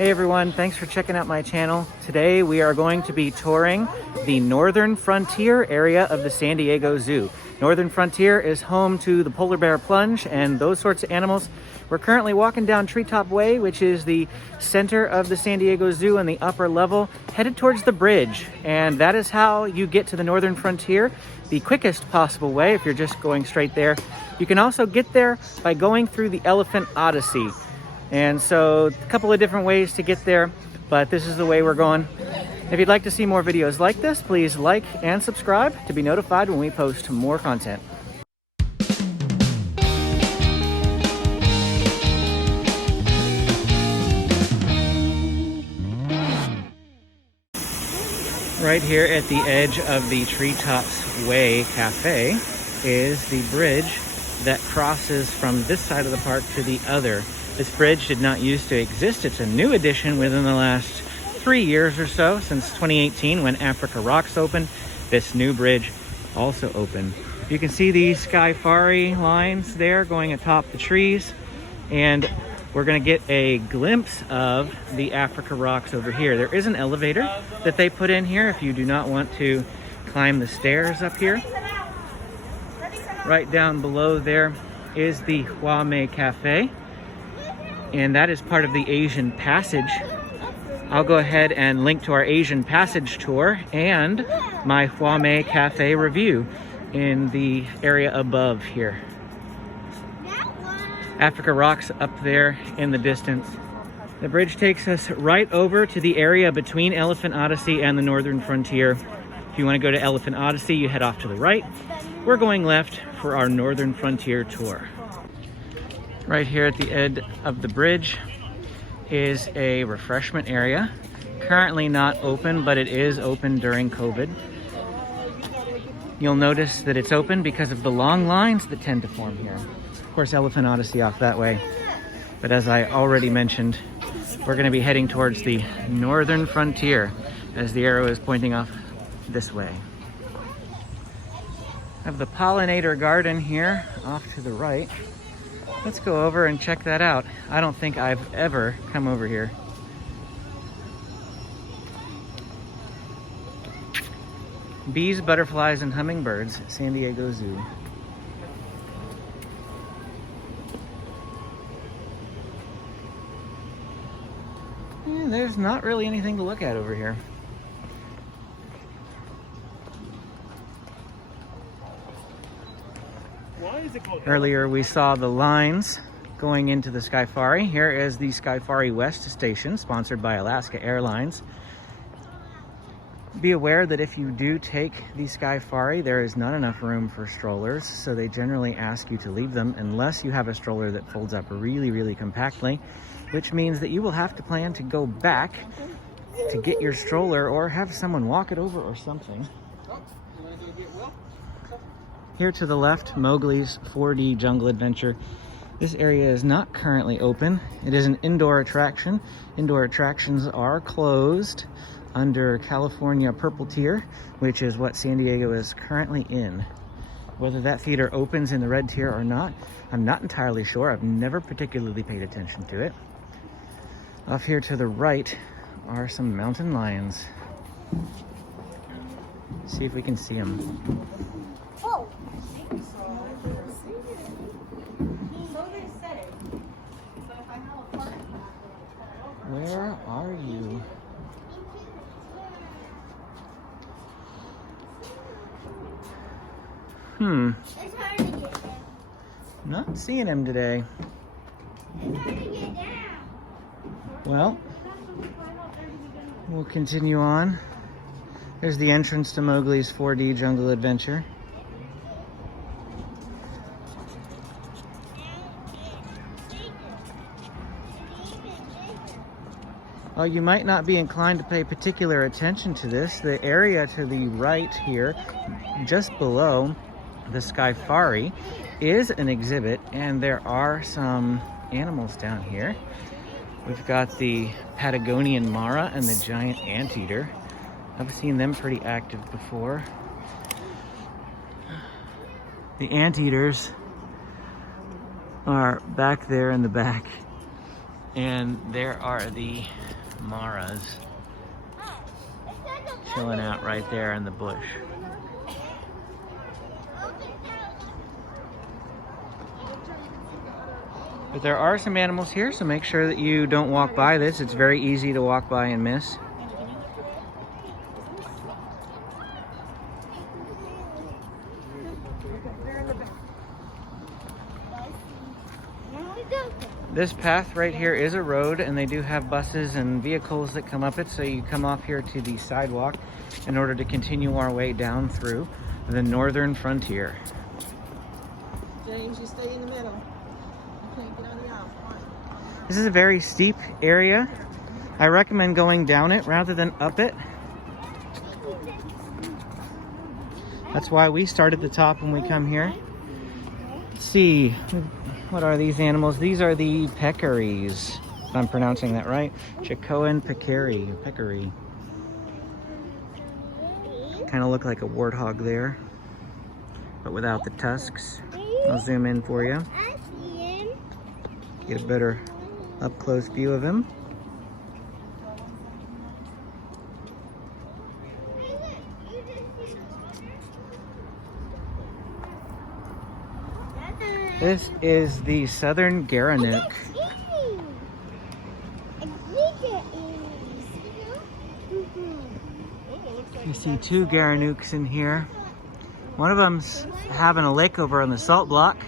Hey everyone, thanks for checking out my channel. Today we are going to be touring the Northern Frontier area of the San Diego Zoo. Northern Frontier is home to the polar bear Plunge and those sorts of animals. We're currently walking down Treetop Way, which is the center of the San Diego Zoo in the upper level, headed towards the bridge. And that is how you get to the Northern Frontier, the quickest possible way if you're just going straight there. You can also get there by going through the Elephant Odyssey. And so a couple of different ways to get there, but this is the way we're going. If you'd like to see more videos like this, please like and subscribe to be notified when we post more content. Right here at the edge of the Treetops Way Cafe is the bridge that crosses from this side of the park to the other. This bridge did not used to exist. It's a new addition within the last 3 years or so, since 2018 when Africa Rocks opened. This new bridge also opened. You can see these Skyfari lines there going atop the trees, and we're going to get a glimpse of the Africa Rocks over here. There is an elevator that they put in here if you do not want to climb the stairs up here. Right down below there is the Huamei Cafe, and that is part of the Asian Passage. I'll go ahead and link to our Asian Passage tour and my Huamei Cafe review in the area above here. Africa Rocks up there in the distance. The bridge takes us right over to the area between Elephant Odyssey and the Northern Frontier. If you want to go to Elephant Odyssey, you head off to the right. We're going left for our Northern Frontier tour. Right here at the end of the bridge is a refreshment area. Currently not open, but it is open during COVID. You'll notice that it's open because of the long lines that tend to form here. Of course, Elephant Odyssey off that way. But as I already mentioned, we're going to be heading towards the Northern Frontier as the arrow is pointing off this way. I have the Pollinator Garden here off to the right. Let's go over and check that out. I don't think I've ever come over here. Bees, butterflies, and hummingbirds, San Diego Zoo. And there's not really anything to look at over here. Earlier we saw the lines going into the Skyfari. Here is the Skyfari West station, sponsored by Alaska Airlines. Be aware that if you do take the Skyfari, there is not enough room for strollers, so they generally ask you to leave them unless you have a stroller that folds up really, really compactly, which means that you will have to plan to go back to get your stroller or have someone walk it over or something. Here to the left, Mowgli's 4D Jungle Adventure. This area is not currently open. It is an indoor attraction. Indoor attractions are closed under California Purple Tier, which is what San Diego is currently in. Whether that theater opens in the red tier or not, I'm not entirely sure. I've never particularly paid attention to it. Off here to the right are some mountain lions. See if we can see them. Where are you? It's hard to get down. Not seeing him today. It's hard to get down. Well, we'll continue on. There's the entrance to Mowgli's 4D Jungle Adventure. While you might not be inclined to pay particular attention to this, the area to the right here, just below the Skyfari, is an exhibit, and there are some animals down here. We've got the Patagonian Mara and the giant anteater. I've seen them pretty active before. The anteaters are back there in the back. And there are the maras chilling out right there in the bush. But there are some animals here, so make sure that you don't walk by this. It's very easy to walk by and miss. This path right here is a road, and they do have buses and vehicles that come up it, so you come off here to the sidewalk in order to continue our way down through the northern frontier. James, you stay in the middle. You can't get on the aisle. This is a very steep area. I recommend going down it rather than up it. That's why we start at the top when we come here. Let's see. What are these animals? These are the Peccaries, if I'm pronouncing that right. Chicoan peccary. Kind of look like a warthog there, but without the tusks. I'll zoom in for you. Get a better up close view of him. This is the southern gerenuk. You see two gerenuks in here. One of them's having a lick over on the salt block.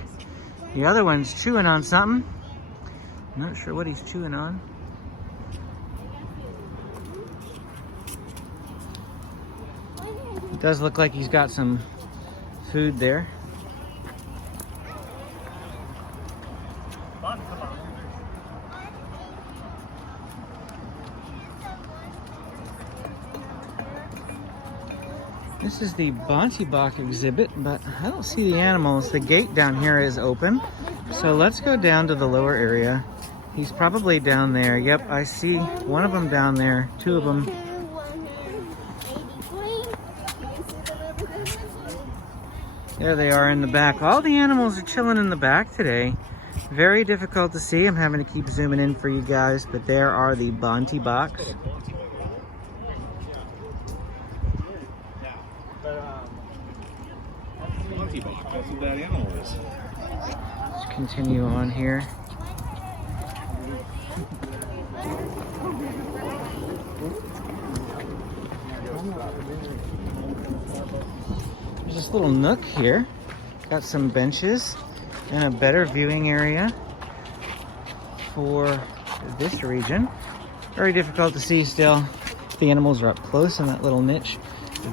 The other one's chewing on something. I'm not sure what he's chewing on. It does look like he's got some food there. This is the bonteboks exhibit, but I don't see the animals. The gate down here is open. So let's go down to the lower area. He's probably down there. Yep, I see one of them down there, two of them. There they are in the back. All the animals are chilling in the back today. Very difficult to see. I'm having to keep zooming in for you guys, but there are the bonteboks. That's what that animal is. Let's continue on here. There's this little nook here. Got some benches and a better viewing area for this region. Very difficult to see still. If the animals are up close in that little niche,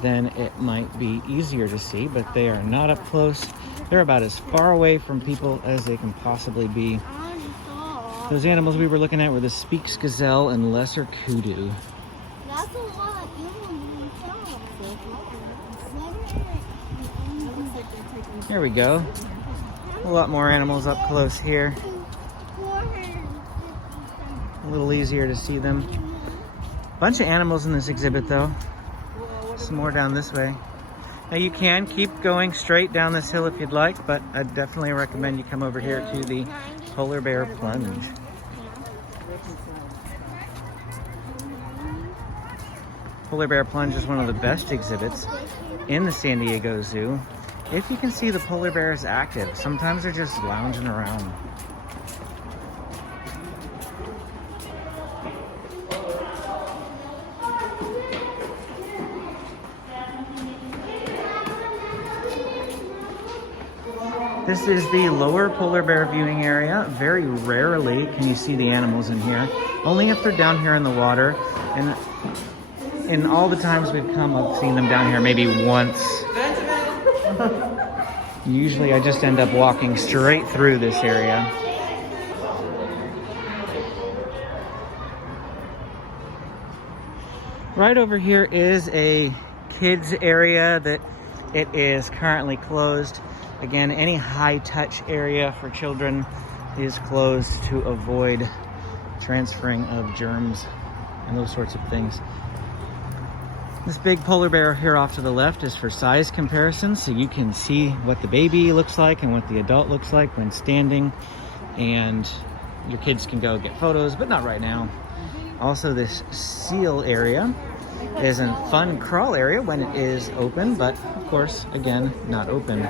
then it might be easier to see, but they are not up close. They're about as far away from people as they can possibly be. Those animals we were looking at were the Speaks gazelle and lesser kudu. Here we go. A lot more animals up close here. A little easier to see them. Bunch of animals in this exhibit though. Some more down this way. Now you can keep going straight down this hill if you'd like, but I definitely recommend you come over here to the Polar Bear Plunge. Polar Bear Plunge is one of the best exhibits in the San Diego Zoo. If you can see the polar bears active, sometimes they're just lounging around. This is the lower polar bear viewing area. Very rarely can you see the animals in here. Only if they're down here in the water. And in all the times we've come, I've seen them down here maybe once. Usually I just end up walking straight through this area. Right over here is a kids area that it is currently closed. Again, any high touch area for children is closed to avoid transferring of germs and those sorts of things. This big polar bear here off to the left is for size comparison, so you can see what the baby looks like and what the adult looks like when standing, and your kids can go get photos, but not right now. Also, this seal area is a fun crawl area when it is open, but of course, again, not open.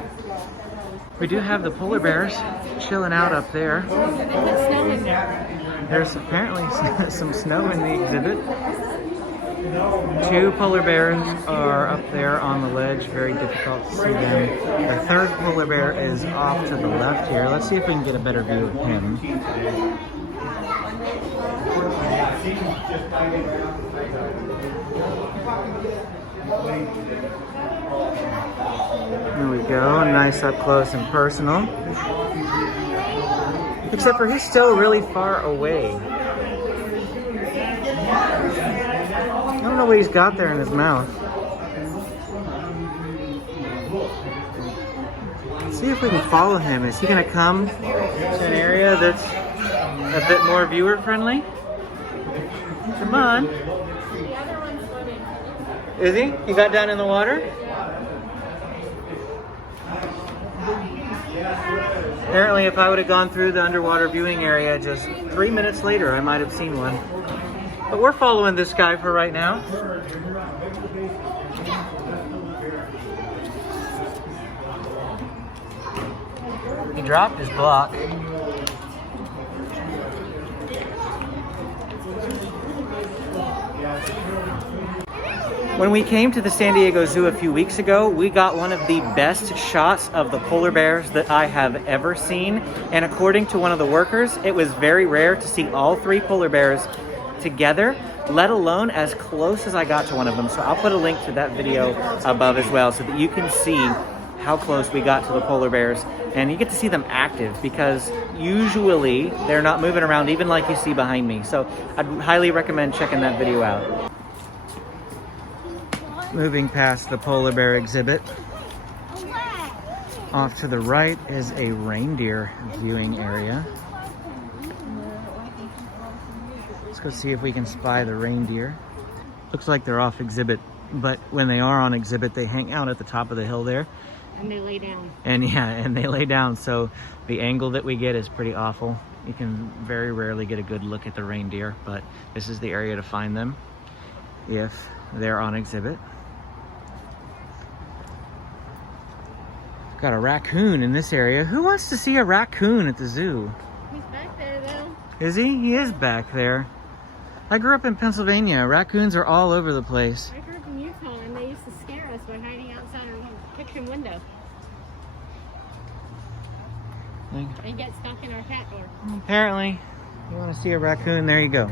We do have the polar bears chilling out up there. There's apparently some snow in the exhibit. 2 polar bears are up there on the ledge, very difficult to see them. The 3rd polar bear is off to the left here. Let's see if we can get a better view of him. There we go, nice up close and personal. Except for he's still really far away. I don't know what he's got there in his mouth. Let's see if we can follow him. Is he gonna come to an area that's a bit more viewer friendly? Come on. Is he? He got down in the water? Apparently, if I would have gone through the underwater viewing area just 3 minutes later, I might have seen one. But we're following this guy for right now. He dropped his block. When we came to the San Diego Zoo a few weeks ago, we got one of the best shots of the polar bears that I have ever seen. And according to one of the workers, it was very rare to see all 3 polar bears together, let alone as close as I got to one of them. So I'll put a link to that video above as well so that you can see how close we got to the polar bears. And you get to see them active because usually they're not moving around even like you see behind me. So I'd highly recommend checking that video out. Moving past the polar bear exhibit, off to the right is a reindeer viewing area. Let's go see if we can spy the reindeer. Looks like they're off exhibit, but when they are on exhibit, they hang out at the top of the hill there. And they lay down. And yeah, and they lay down, so the angle that we get is pretty awful. You can very rarely get a good look at the reindeer, but this is the area to find them if they're on exhibit. Got a raccoon in this area. Who wants to see a raccoon at the zoo? He's back there, though. Is he? He is back there. I grew up in Pennsylvania. Raccoons are all over the place. I grew up in Utah, and they used to scare us by hiding outside our kitchen window. They get stuck in our cat door. Apparently, you want to see a raccoon, there you go.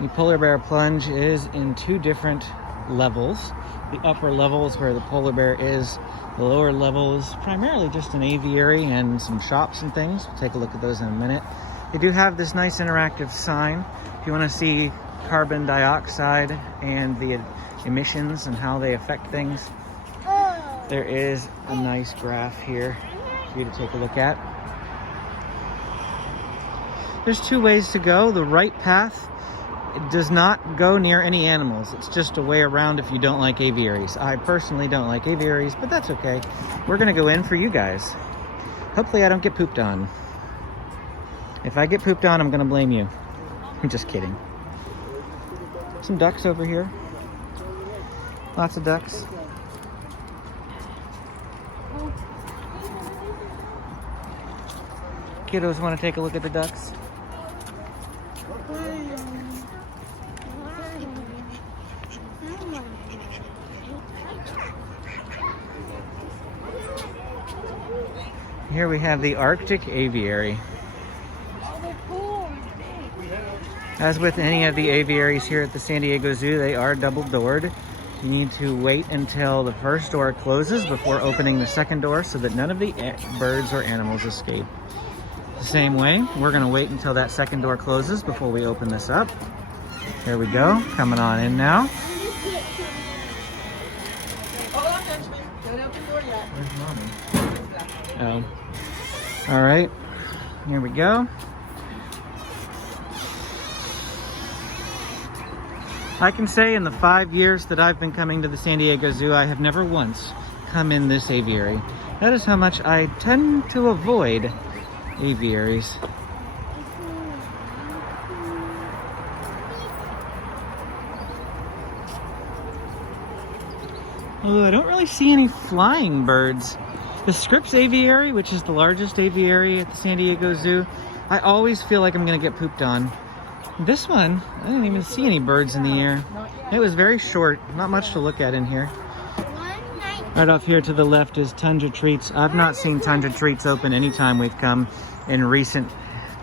The polar bear plunge is in 2 different levels. The upper level is where the polar bear is. The lower level is primarily just an aviary and some shops and things. We'll take a look at those in a minute. They do have this nice interactive sign. If you want to see carbon dioxide and the emissions and how they affect things, there is a nice graph here for you to take a look at. There's 2 ways to go. The right path, it does not go near any animals. It's just a way around if you don't like aviaries. I personally don't like aviaries, but that's okay. We're gonna go in for you guys. Hopefully I don't get pooped on. If I get pooped on, I'm gonna blame you. I'm just kidding. Some ducks over here. Lots of ducks. Kiddos want to take a look at the ducks? Here we have the Arctic Aviary. As with any of the aviaries here at the San Diego Zoo, they are double doored. You need to wait until the first door closes before opening the second door so that none of the birds or animals escape. The same way, we're going to wait until that second door closes before we open this up. There we go, coming on in now. Hold on, Benjamin. Don't open the door yet. Where's Mommy? Oh. All right, here we go. I can say in the 5 years that I've been coming to the San Diego Zoo, I have never once come in this aviary. That is how much I tend to avoid aviaries. Oh, I don't really see any flying birds. The Scripps Aviary, which is the largest aviary at the San Diego Zoo, I always feel like I'm gonna get pooped on. This one, I didn't even see any birds in the air. It was very short, not much to look at in here. Right off here to the left is Tundra Treats. I've not seen Tundra Treats open anytime we've come in recent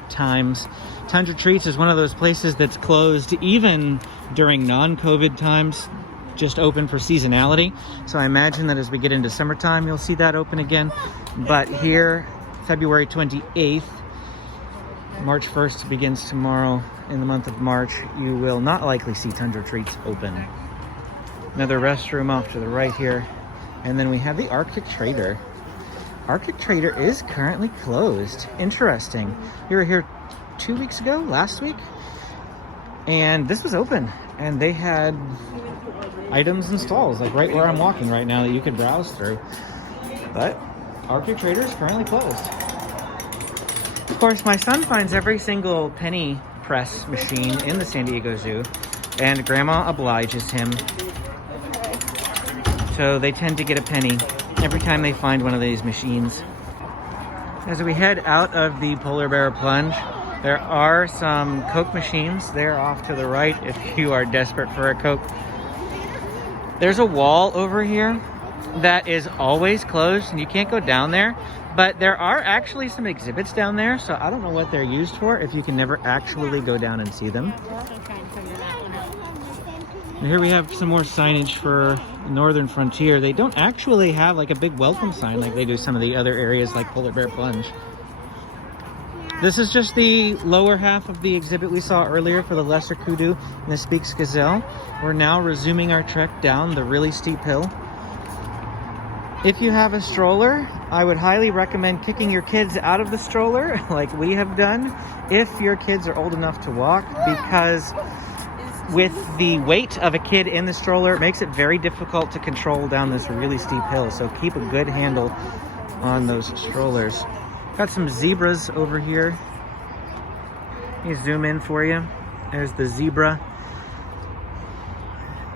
times. Tundra Treats is one of those places that's closed even during non-COVID times, just open for seasonality. So I imagine that as we get into summertime, you'll see that open again. But here, February 28th, March 1st begins tomorrow. In the month of March, you will not likely see Tundra Treats open. Another restroom off to the right here. And then we have the Arctic Trader. Arctic Trader is currently closed. Interesting. We were here 2 weeks ago, last week, and this was open. And they had items and stalls, like right where I'm walking right now, that you could browse through. But Arctic Trader is currently closed. Of course, my son finds every single penny press machine in the San Diego Zoo, and Grandma obliges him. So they tend to get a penny every time they find one of these machines. As we head out of the Polar Bear Plunge, there are some Coke machines there off to the right if you are desperate for a Coke. There's a wall over here that is always closed and you can't go down there, but there are actually some exhibits down there, so I don't know what they're used for if you can never actually go down and see them. And here we have some more signage for Northern Frontier. They don't actually have like a big welcome sign like they do some of the other areas like Polar Bear Plunge. This is just the lower half of the exhibit we saw earlier for the lesser kudu and the Speaks gazelle. We're now resuming our trek down the really steep hill. If you have a stroller, I would highly recommend kicking your kids out of the stroller like we have done if your kids are old enough to walk, because with the weight of a kid in the stroller, it makes it very difficult to control down this really steep hill. So keep a good handle on those strollers. Got some zebras over here. Let me zoom in for you. There's the zebra.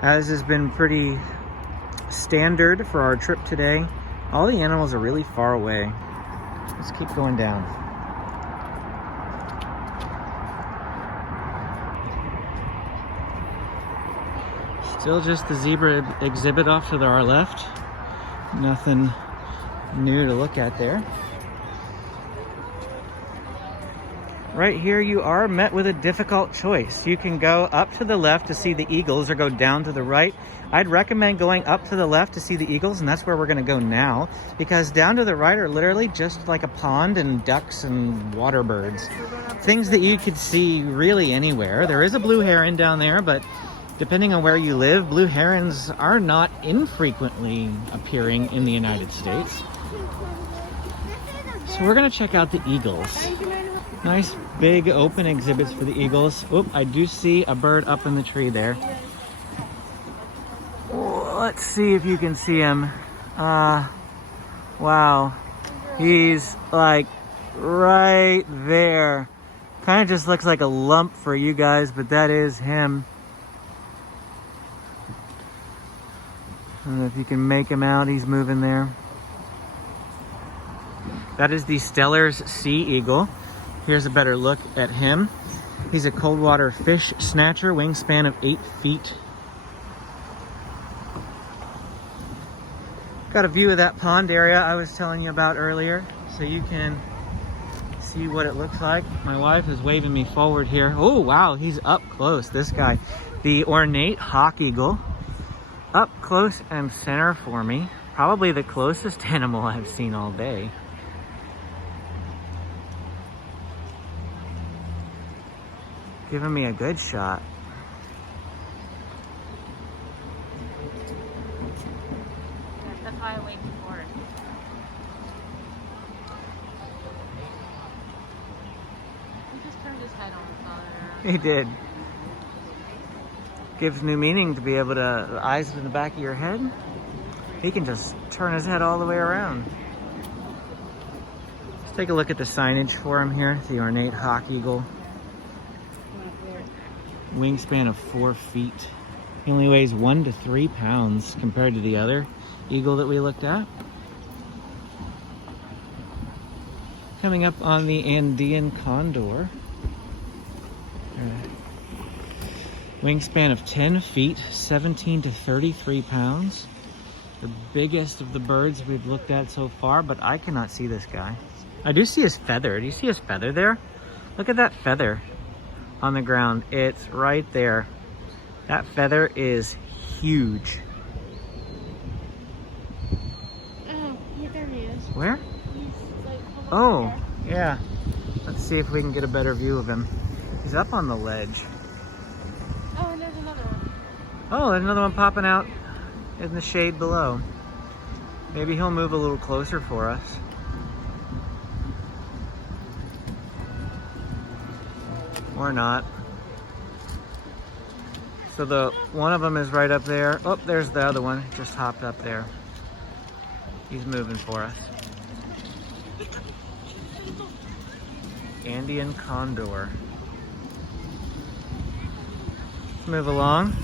As has been pretty standard for our trip today, all the animals are really far away. Let's keep going down. Still just the zebra exhibit off to our left. Nothing new to look at there. Right here you are met with a difficult choice. You can go up to the left to see the eagles or go down to the right. I'd recommend going up to the left to see the eagles, and that's where we're going to go now, because down to the right are literally just like a pond and ducks and water birds. Things that you could see really anywhere. There is a blue heron down there, but depending on where you live, blue herons are not infrequently appearing in the United States. So we're going to check out the eagles. Nice big open exhibits for the eagles. Oop, I do see a bird up in the tree there. Let's see if you can see him. Wow. He's like right there. Kind of just looks like a lump for you guys, but that is him. I don't know if you can make him out. He's moving there. That is the Steller's sea eagle. Here's a better look at him. He's a cold water fish snatcher, wingspan of 8 feet. Got a view of that pond area I was telling you about earlier, so you can see what it looks like. My wife is waving me forward here. Oh, wow, he's up close, this guy. The Ornate hawk eagle, up close and center for me. Probably the closest animal I've seen all day. Giving me a good shot. That's why I waited for it. He just turned his head on and saw it. He did. Gives new meaning to be able to, the eyes in the back of your head. He can just turn his head all the way around. Let's take a look at the signage for him here. The Ornate Hawk Eagle. Wingspan of 4 feet. He only weighs 1 to 3 pounds compared to the other eagle that we looked at. Coming up on the Andean condor. Wingspan of 10 feet, 17 to 33 pounds. The biggest of the birds we've looked at so far, but I cannot see this guy. I do see his feather. Do you see his feather there? Look at that feather on the ground. It's right there. That feather is huge. Oh, yeah, there he is. Where? He's like Oh, yeah. Let's see if we can get a better view of him. He's up on the ledge. Oh, and there's another one. Oh, there's another one popping out in the shade below. Maybe he'll move a little closer for us. Or not. So the one of them is right up there. Oh, there's the other one. Just hopped up there. He's moving for us. Andean condor. Let's move along.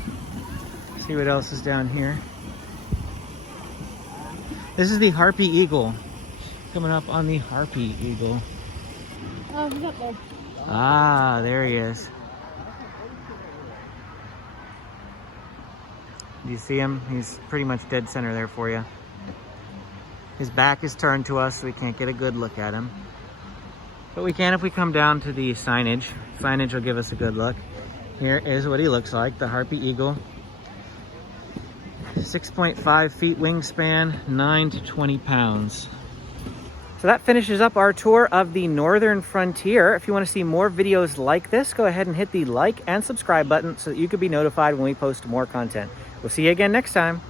See what else is down here. This is the Harpy Eagle. Coming up on the Harpy Eagle. Oh, he's up there. Ah, there he is. Do you see him? He's pretty much dead center there for you. His back is turned to us, so we can't get a good look at him. But we can if we come down to the signage. Signage will give us a good look. Here is what he looks like, the Harpy Eagle. 6.5 feet wingspan, 9 to 20 pounds. So that finishes up our tour of the Northern Frontier. If you want to see more videos like this, go ahead and hit the like and subscribe button so that you can be notified when we post more content. We'll see you again next time.